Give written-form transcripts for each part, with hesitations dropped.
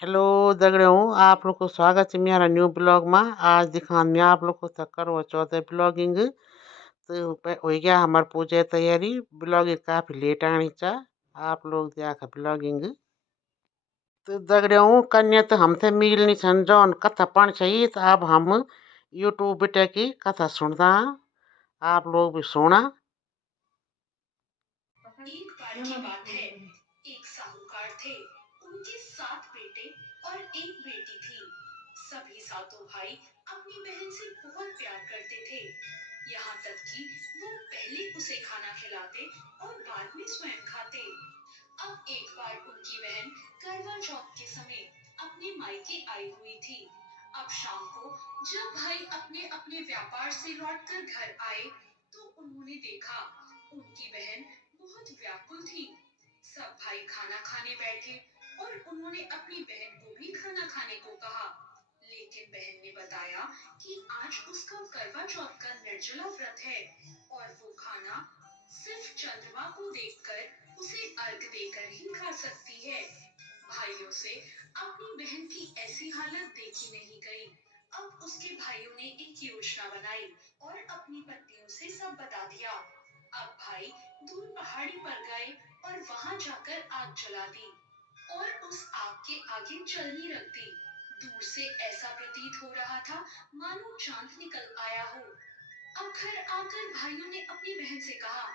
Hello दगड़ियों, आप लोग को स्वागत है मेरा न्यू ब्लॉग में। आज दिखान मैं आप लोग को तक करवा चौथ ब्लॉगिंग। तो हो गया हमार पूजा तैयारी। ब्लॉगिंग काफी लेट आनी चा। आप लोग देखा ब्लॉगिंग। तो दगड़ियों कन्या तो हमसे मिलनी छन जौन कथा पढ़ चाहिए तो अब हम यूट्यूब बेटे की कथा सुनता। आप लोग भी सुना। एक बार की बात है। एक साहूकार थे। उनके 7 बेटे और एक बेटी थी। सभी सातों भाई अपनी बहन से बहुत प्यार करते थे। यहाँ तक कि वो पहले उसे खाना खिलाते और बाद में स्वयं खाते। अब एक बार उनकी बहन करवा चौथ के समय अपने मायके आई हुई थी। अब शाम को जब भाई अपने अपने व्यापार से लौटकर घर आए तो उन्होंने देखा उनकी बहन बहुत व्याकुल थी। सब भाई खाना खाने बैठे और उन्होंने अपनी बहन को भी खाना खाने को कहा। लेकिन बहन ने बताया कि आज उसका करवा चौथ का निर्जला व्रत है और वो खाना सिर्फ चंद्रमा को देखकर उसे अर्घ देकर ही खा सकती है। भाइयों से अपनी बहन की ऐसी हालत देखी नहीं गई। अब उसके भाइयों ने एक योजना बनाई और अपनी पत्नियों से सब बता दिया। अब भाई दूर पहाड़ी पर गए और वहां जाकर आग जला दी और उस आग के आगे चलनी रख दी। दूर से ऐसा प्रतीत हो रहा था मानो चांद निकल आया हो। अब घर आकर भाइयों ने अपनी बहन से कहा,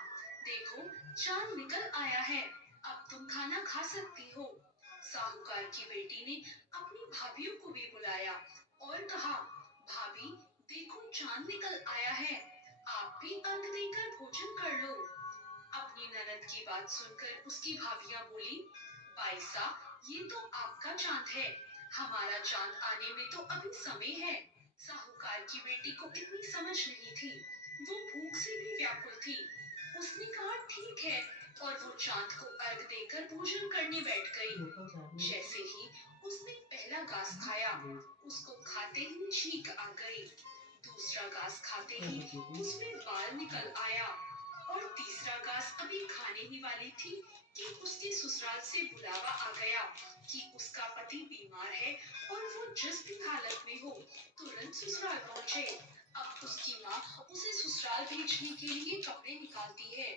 देखो चांद निकल आया है, अब तुम खाना खा सकती हो। साहूकार की बेटी ने अपनी भाभियों को भी बुलाया और कहा, भाभी देखो चांद निकल आया है, आप भी अर्घ देकर भोजन कर लो। अपनी ननद की बात सुनकर उसकी भाभियां बोली, बाईसा ये तो आपका चांद है, हमारा चांद आने में तो अभी समय है। साहूकार की बेटी को इतनी समझ नहीं थी, वो भूख से भी व्याकुल थी। उसने कहा ठीक है और वो चांद को अर्घ देकर भोजन करने बैठ गई। जैसे ही उसने पहला घास खाया, उसको खाते ही छींक आ गई। दूसरा घास खाते ही उसमें बाल निकल आया और तीसरा घास अभी खाने ही वाली थी कि उसके ससुराल से बुलावा आ गया कि उसका पति बीमार है और वो जिस भी हालत में हो तुरंत ससुराल पहुंचे। अब उसकी माँ उसे ससुराल भेजने के लिए कपड़े निकालती है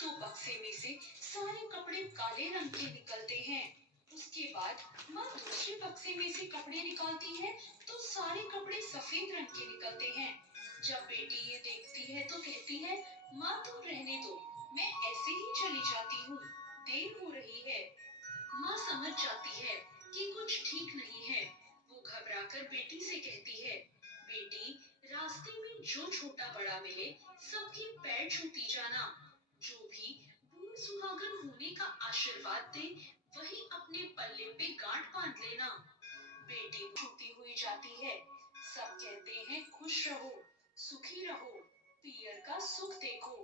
तो बक्से में से सारे कपड़े काले रंग के निकलते हैं। उसके बाद माँ दूसरे बक्से में से कपड़े निकालती है तो सारे कपड़े सफेद रंग के निकलते हैं। जब बेटी ये देखती है तो कहती है, माँ तुम रहने दो, मैं ऐसे ही चली जाती हूँ, देर हो रही है। माँ समझ जाती है कि कुछ ठीक नहीं है। वो घबराकर बेटी से कहती है, बेटी रास्ते में जो छोटा बड़ा मिले सबके पैर छूती जाना। जो भी बूढ़ सुहागन होने का आशीर्वाद दे वही अपने पल्ले पे गांठ बांध लेना। बेटी छूती हुई जाती है। सब कहते हैं खुश रहो, सुखी रहो, पियर का सुख देखो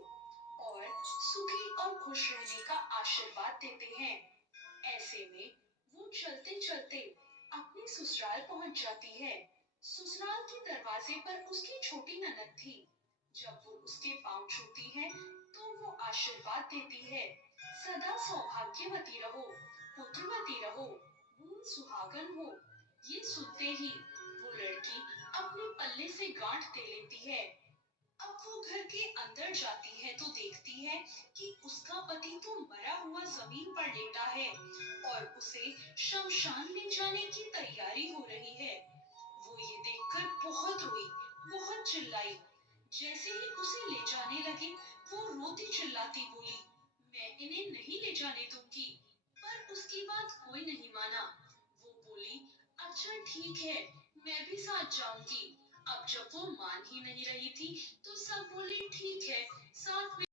और सुखी और खुश रहने का आशीर्वाद देते हैं। ऐसे में वो चलते चलते अपने ससुराल पहुंच जाती है। ससुराल के दरवाजे पर उसकी छोटी ननद थी। जब वो उसके पांव छूती है तो वो आशीर्वाद देती है, सदा सौभाग्यवती रहो, पुत्रवती रहो, बूढ़ सुहागन हो। ये सुनते ही वो लड़की अपने पल्ले से गांठ दे लेती है। अब वो घर के अंदर जाती है तो देखती है कि उसका पति तो मरा हुआ जमीन पर लेटा है और उसे शमशान ले जाने की तैयारी हो रही है। वो ये देखकर बहुत रोई, बहुत चिल्लाई। जैसे ही उसे ले जाने लगे वो रोती चिल्लाती बोली, मैं इन्हें नहीं ले जाने दूंगी। पर उसकी बात कोई नहीं माना। वो बोली, अच्छा ठीक है, मैं भी साथ जाऊंगी। अब जब वो मान ही नहीं रही थी तो सब बोले ठीक है, साथ में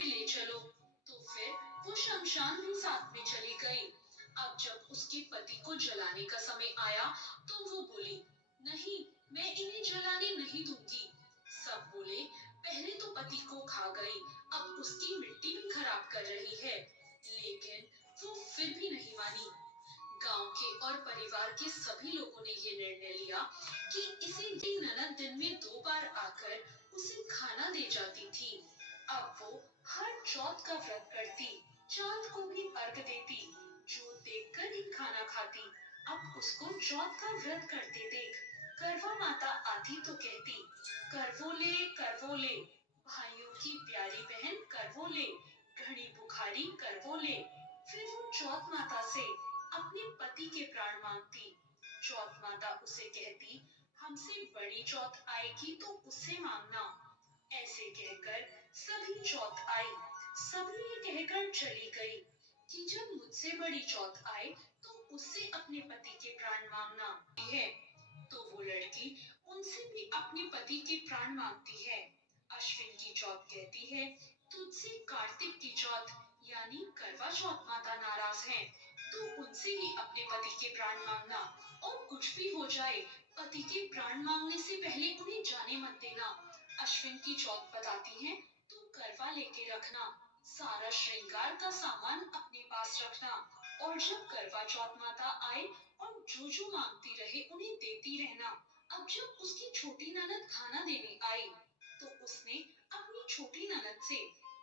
ले चलो। तो फिर वो शमशान भी साथ में चली गई। अब जब उसके पति को जलाने का समय आया तो वो बोली, नहीं मैं इन्हें जलाने नहीं दूंगी। सब बोले, पहले तो पति को खा गई, अब उसकी मिट्टी भी खराब कर रही है। लेकिन वो फिर भी नहीं मानी। गांव के और परिवार के सभी लोगों ने ये निर्णय लिया कि इसे ननद दिन में 2 बार आकर उसे खाना दे जाती थी। अब वो हर चौथ का व्रत करती, चांद को भी अर्घ देती, जो देखकर ही खाना खाती अब उसको चौथ का व्रत करते देख करवा माता आती तो कहती, करवो ले, भाइयों की प्यारी बहन करवो ले, घड़ी बुखारी करवो ले। फिर वो चौथ माता से अपने पति के प्राण मांगती। चौथ माता उसे कहती, हमसे बड़ी चौथ आएगी तो उससे मांगना। ऐसे कहकर सभी चौथ आई। सभी ये कहकर चली गई कि जब मुझसे बड़ी चौथ आए तो उससे अपने पति के प्राण मांगना है। तो वो लड़की उनसे भी अपने पति के प्राण मांगती है। अश्विन की चौथ कहती है, तुझसे कार्तिक की चौथ यानी करवा चौथ माता नाराज है, तो उनसे ही अपने पति के प्राण मांगना। और कुछ भी हो जाए, पति के प्राण मांगने से पहले उन्हें जाने मत देना। अश्विन की चौथ बताती है, तू करवा लेके रखना, सारा श्रृंगार का सामान अपने पास रखना, और जब करवा चौथ माता आए और जो जो मांगती रहे उन्हें देती रहना। अब जब उसकी छोटी ननद खाना देने आई, तो उसने अपनी छोटी ननद से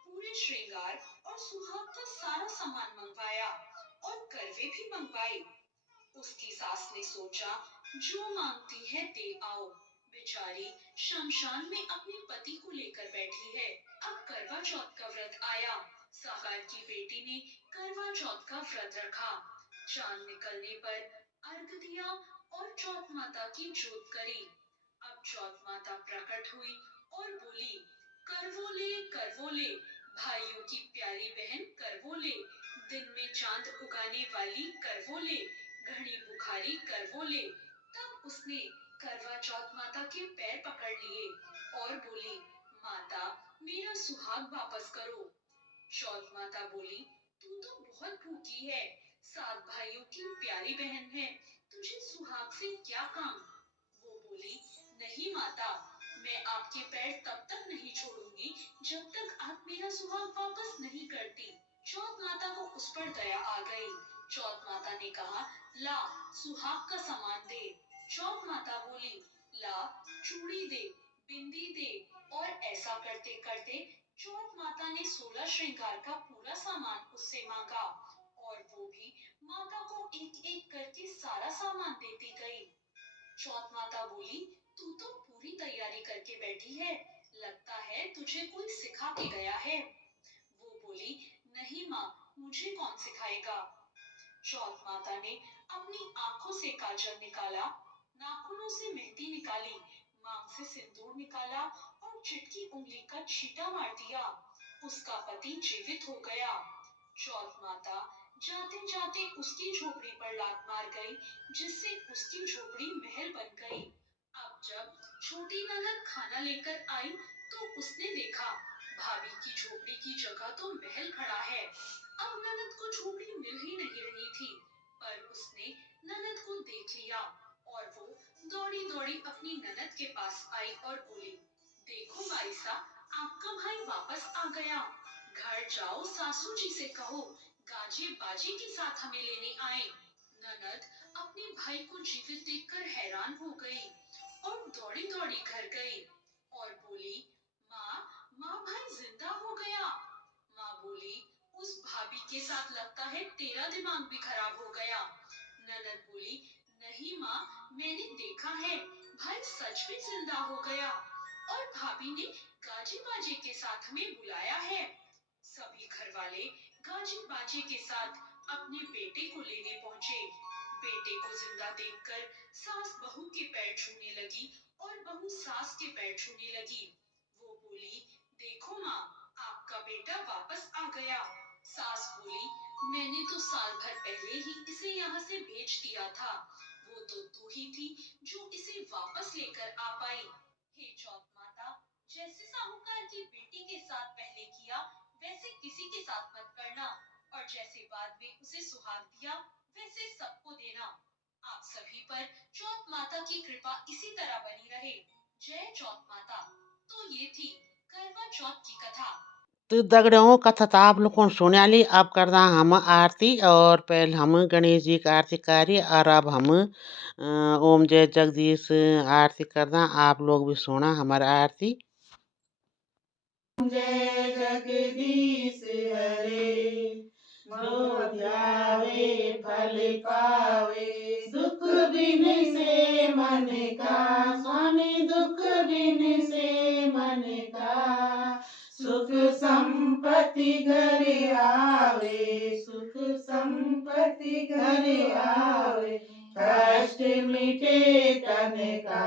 पूरे श्रृंगार और सुहाग का सारा सामान मंगवाया और करवे भी मंगवाए। उसकी सास ने सोचा, जो मांगती है दे आओ। बेचारी शमशान में अपने पति को लेकर बैठी है। अब करवा चौथ का व्रत आया। साहर की बेटी ने करवा चौथ का व्रत रखा। चांद निकलने पर अर्घ दिया और चौथ माता की जोत करी। अब चौथ माता प्रकट हुई और बोली, करवो ले, भाइयों की प्यारी बहन करवो ले, दिन में चांद उगाने वाली करवो ले, घड़ी बुखारी करवो ले। तब उसने करवा चौथ माता के पैर पकड़ लिए और बोली, माता मेरा सुहाग वापस करो। चौथ माता बोली, तू तो बहुत भूखी है, सात भाइयों की प्यारी बहन है, तुझे सुहाग से क्या काम। वो बोली, नहीं माता, मैं आपके पैर तब तक नहीं छोड़ूंगी जब तक आप मेरा सुहाग वापस नहीं करती। चौथ माता को उस पर दया आ गई। चौथ माता ने कहा, ला सुहाग का सामान दे। चौथ माता बोली, ला चूड़ी दे, बिंदी दे। और ऐसा करते करते चौथ माता ने 16 श्रृंगार का पूरा सामान उससे मांगा, और वो भी माता को एक एक करके सारा सामान देती गई। चौथ माता बोली, तू तो पूरी तैयारी करके बैठी है, लगता है तुझे कोई सिखा के गया है। वो बोली, नहीं माँ, मुझे कौन सिखाएगा। चौथ माता ने अपनी आंखों से काजल निकाला, नाखूनों से मेहंदी निकाली, मांग से सिंदूर निकाला और चिटकी उंगली का छींटा मार दिया। उसका पति जीवित हो गया। चौथ माता जाते जाते उसकी झोपड़ी पर लात मार गई, जिससे उसकी झोपड़ी महल बन गई। अब जब छोटी ननद खाना लेकर आई, तो उसने देखा भाभी की झोपड़ी की जगह तो महल खड़ा है। अब ननद को झोपड़ी मिल ही नहीं रही थी, पर उसने ननद को देख लिया और वो दौड़ी दौड़ी अपनी ननद के पास आई और बोली, देखो माइसा, आपका भाई वापस आ गया। घर जाओ, सासू जी से कहो गाजे बाजे के साथ हमें लेने आए। ननद अपने भाई को जीवित देखकर हैरान हो गई और दौड़ी दौड़ी घर गई और बोली, माँ भाई जिंदा हो गया। माँ बोली, उस भाभी के साथ लगता है तेरा दिमाग भी खराब हो गया। ननद बोली, नहीं माँ, मैंने देखा है, भाई सच में जिंदा हो गया और भाभी ने गाजे बाजे के साथ हमें बुलाया है। सभी घरवाले गाजे बाजे के साथ अपने बेटे को लेने पहुंचे। बेटे को जिंदा देखकर सास बहू के पैर छूने लगी और बहू सास के पैर छूने लगी। वो बोली, देखो माँ, आपका बेटा वापस आ गया। सास बोली, मैंने तो साल भर पहले ही इसे यहाँ से भेज दिया था, वो तो तू ही थी जो इसे वापस लेकर आ पाई। हे चौथ माता, जैसे साहूकार की बेटी के साथ पहले किया, वैसे किसी के साथ मत करना, और जैसे बाद में उसे सुहाग दिया, वैसे सबको देना। आप सभी पर चौथ माता की कृपा इसी तरह बनी रहे। जय चौथ माता। तो ये थी करवा चौथ की कथा। तो दगड़ियों कथा तो आप लोगों ने सुना ली। अब करदा हम आरती, और पहले हम गणेश जी की आरती करी, और अब हम ओम जय जगदीश आरती करदा। आप लोग भी सुना हमारा आरती। जय जगदीश हरे, जो ध्यावे फल पावे, दुख बिन से मन का, स्वामी दुख बिन से मन का। सुख संपत्ति घर आवे, सुख संपत्ति घर आवे, कष्ट मिटे तन का।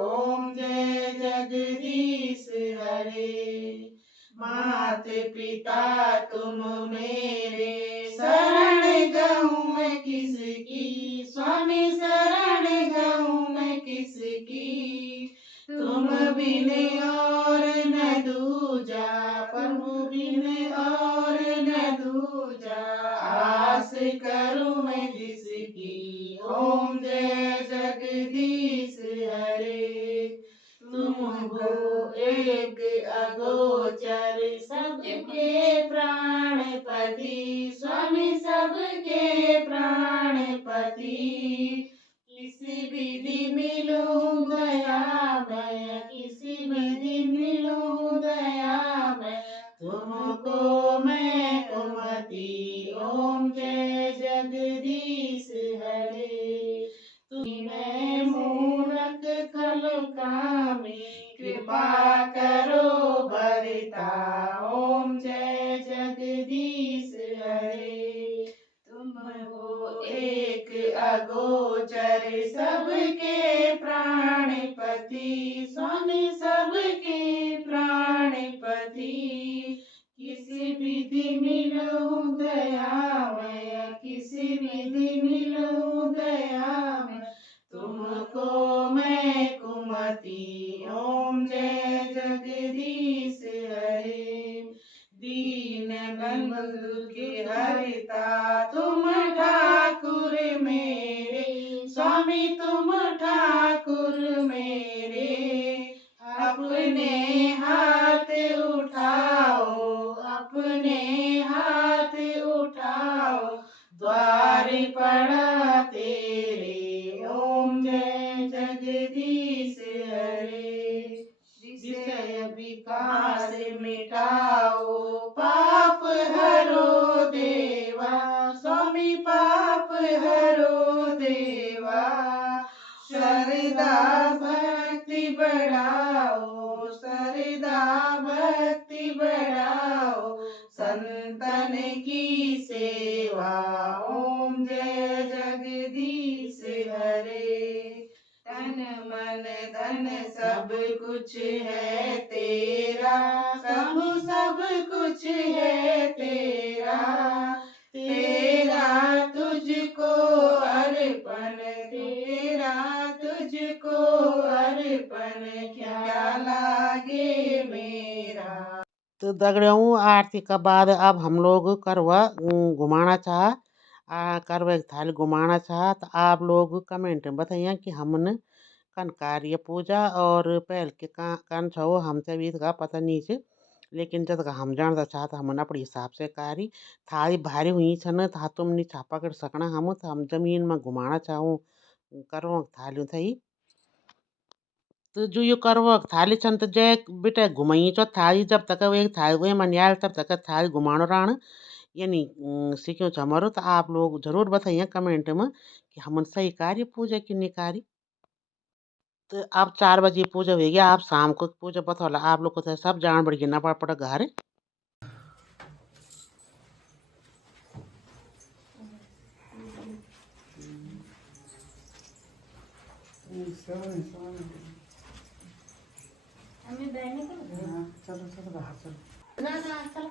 ओम जय जगदीश हरे। मात पिता तुम मेरे, शरण गहूँ मैं किसकी, स्वामी शरण गहूँ मैं किसकी। तुम बिन और न दूजा, प्रभु बिन और न दूजा, आस करूँ मैं जिसकी। ओम जय जगदीश हरे। तुम हो एक अगोचर, सबके प्राणपति, स्वामी सबके प्राणपति। किसी विधि मिलूं दयामय, किसी विधि मिलूं दयामय, तुमको मैं कुमति। ओम जय जगदीश हरे। मैं मूरख खल कामी, कृपा करो भरता। ओम जय जगदीश हरे। तुम हो एक अगोचर, सबके प्राणपति, स्वामी सबके प्राणपति। किसी विधि मिलूं दयामय, किसी विधि मिलूं दयामय, तुमको मैं कुमति। ओम जय जगदीश हरे। दीन बंधु के हरिता तुम ठाकुर मेरे, स्वामी तुम ठाकुर मेरे। अपने हाथ उठाओ, अपने हाथ उठाओ, द्वार पड़ा तेरे। ओम जय जगदीश हरे। विषय विकार मिटाओ, पाप हरो देवा, स्वामी पाप हरो देवा। श्रद्धा भक्ति बढ़ाओ, श्रद्धा भक्ति बढ़ाओ, संतन की सेवा। ओम जय जगदीश हरे। तन मन धन सब कुछ है तेरा, प्रभु सब कुछ है तेरा। तेरा तुझको अर्पण, तेरा तुझको अर्पण, क्या लागे मेरा। तो दगड़ियों आरती का बाद अब हम लोग करवा घुमाना चाह करवा एक थाली घुमाना चाह, तो आप लोग कमेंट में बताइए कि हमन कन कार्य पूजा और पहल के कन छो हमसे भी इसका पता नहीं च, लेकिन जब हम जानता चाहता हमन अपने हिसाब से कारी थाली भारी हुई छन था तुम नहीं छा पकड़ सकना हम, तो हम जमीन में घुमाना चाहूँ करवा थाली थई। तो जो यो करवा थाली छन तो जय बेटा घुमाई चो थाली, जब तक एक थाली वे मन आयल तब तक थाली घुमानो राण यानी सीखो छ हमारो। तो आप लोग जरूर बताइए कमेंट में कि हमन सही कार्य पूजा कि नहीं कार्य। तो अब 4 बजे पूजा हो गया, आप शाम को पूजा बतौला आप लोग को तो सब जान बढ़ गिना पड़ा घर। चलो चलो बाहर चलो। ना ना चलो।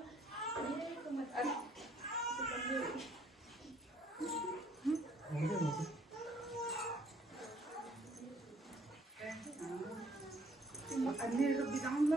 अन्य लोग भी जाऊंगी।